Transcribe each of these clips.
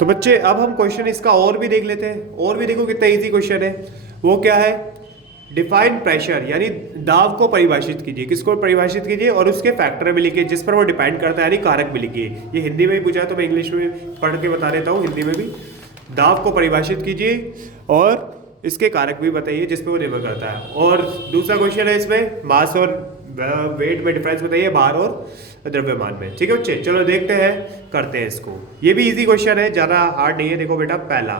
तो बच्चे अब हम क्वेश्चन इसका और भी देख लेते हैं, और भी देखो कितना इजी क्वेश्चन है। वो क्या है, डिफाइन प्रेशर, यानी दाब को परिभाषित कीजिए। किसको परिभाषित कीजिए और उसके फैक्टर भी लिखिए जिस पर वो डिपेंड करता है, यानी कारक भी लिखिए। ये हिंदी में भी पूछा है तो मैं इंग्लिश में पढ़ के बता देता हूँ, हिंदी में भी। दाब को परिभाषित कीजिए और इसके कारक भी बताइए जिस पे वो निर्भर करता है। और दूसरा क्वेश्चन है इसमें, मास और वेट में डिफरेंस बताइए, भार और द्रव्यमान में। ठीक है बच्चे, चलो देखते हैं, करते हैं इसको। ये भी इजी क्वेश्चन है, ज़्यादा हार्ड नहीं है। देखो बेटा, पहला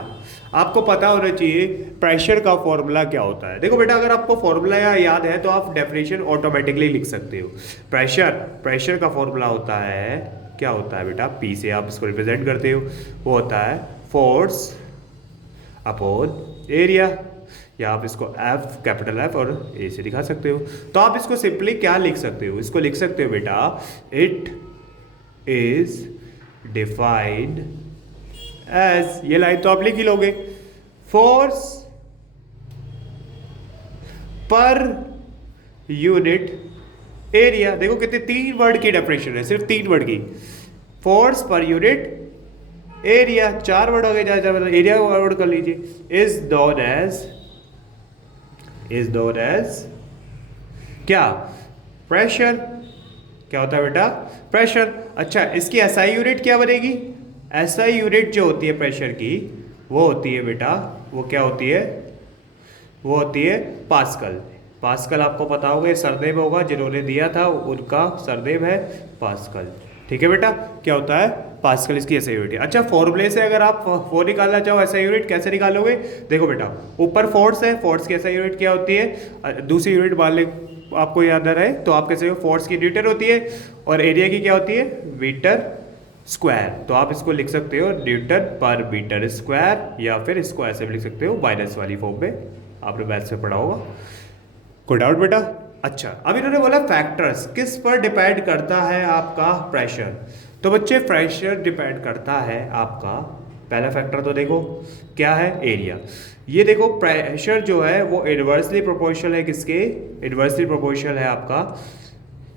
आपको पता होना चाहिए प्रेशर का फॉर्मूला क्या होता है। देखो बेटा, अगर आपको फॉर्मूला याद है तो आप डेफिनेशन ऑटोमेटिकली लिख सकते हो। प्रेशर का फॉर्मूला होता है, क्या होता है बेटा, पी से आप इसको रिप्रेजेंट करते हो। वो होता है फोर्स अपॉन एरिया, या आप इसको एफ, कैपिटल एफ और ए से दिखा सकते हो। तो आप इसको सिंपली क्या लिख सकते हो, इसको लिख सकते हो बेटा, इट इज डिफाइंड एज, ये लाइन तो आप लिख ही लोगे, फोर्स पर यूनिट एरिया। देखो कितने 3 वर्ड की डेफिनेशन है, सिर्फ 3 वर्ड की। Force per unit area, 4 word हो गए, ज्यादा एरिया को वर्ड कर लीजिए। इज नोन एज क्या, प्रेशर। क्या होता है बेटा, प्रेशर। अच्छा, इसकी एसआई यूनिट क्या बनेगी, एसआई यूनिट जो होती है प्रेशर की, वो होती है बेटा, वो क्या होती है, वो होती है पास्कल। पास्कल आपको पता होगा, सरनेम होगा, जिन्होंने दिया था उनका सरनेम है पास्कल। ठीक है बेटा, क्या होता है पास्कल, इसकी एसआई यूनिट। अच्छा, फॉर्मूले से अगर आप वो निकालना चाहो एसआई यूनिट, कैसे निकालोगे, देखो बेटा, ऊपर फोर्स है, फोर्स की एसआई यूनिट क्या होती है, दूसरी यूनिट मान ले आपको याद आ रहा है तो आप कैसे हो, फोर्स की न्यूटन होती है और एरिया की क्या होती है, मीटर स्क्वायर। तो आप इसको लिख सकते हो न्यूटन पर मीटर स्क्वायर, या फिर इसको ऐसे भी लिख सकते हो माइनस वाली फॉर्म में, आपने मैथ्स में पढ़ा होगा। कोई डाउट बेटा। अच्छा, अब इन्होंने बोला फैक्टर्स, किस पर डिपेंड करता है आपका प्रेशर। तो बच्चे प्रेशर डिपेंड करता है आपका, पहला फैक्टर तो देखो क्या है, एरिया। ये देखो प्रेशर जो है वो इनवर्सली प्रोपोर्शनल है, किसके, इनवर्सली प्रोपोर्शनल है आपका,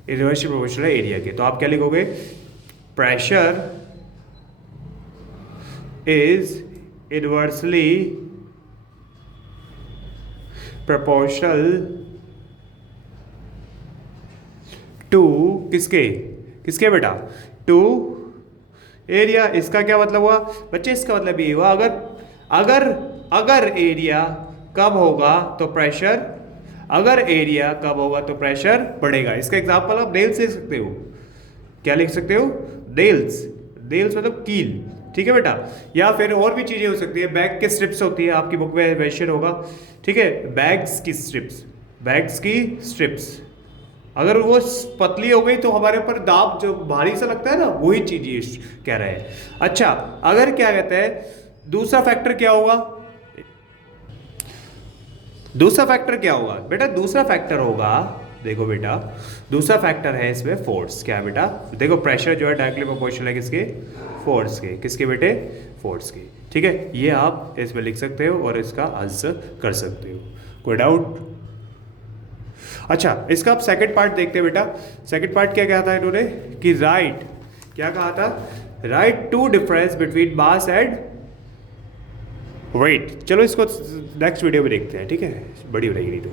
इनवर्सली प्रोपोर्शनल है एरिया के। तो आप क्या लिखोगे, pressure is inversely proportional to किसके, किसके बेटा, टू एरिया। इसका क्या मतलब हुआ बच्चे, इसका मतलब ये हुआ अगर अगर अगर एरिया कम होगा तो प्रेशर, अगर एरिया कम होगा तो प्रेशर बढ़ेगा। इसका एग्जांपल आप नेल्स ले सकते हो, क्या लिख सकते हो, नेल्स, नेल्स मतलब कील। ठीक है बेटा, या फिर और भी चीजें हो सकती है, बैग की स्ट्रिप्स होती है, आपकी बुक में मेंशन होगा। ठीक है, बैग्स की स्ट्रिप्स, बैग्स की स्ट्रिप्स अगर वो पतली हो गई तो हमारे ऊपर दाब जो भारी सा लगता है ना, वही चीज ये कह रहे हैं। अच्छा, अगर क्या कहते हैं, दूसरा फैक्टर क्या होगा, दूसरा फैक्टर क्या होगा बेटा, दूसरा फैक्टर होगा, देखो बेटा, दूसरा फैक्टर है इसमें फोर्स। क्या है बेटा, देखो प्रेशर जो है डायरेक्टली प्रोपोर्शनल है किसके, फोर्स के। किसके बेटे, फोर्स के। ठीक है, ये आप इसमें लिख सकते हो और इसका आंसर कर सकते हो। कोई डाउट। अच्छा, इसका आप सेकंड पार्ट देखते हैं बेटा। सेकंड पार्ट क्या कहा था इन्होंने कि राइट, क्या कहा था, write two difference between mass and weight. चलो इसको नेक्स्ट वीडियो में देखते हैं, ठीक है, बड़ी हो रहेगी नहीं तो।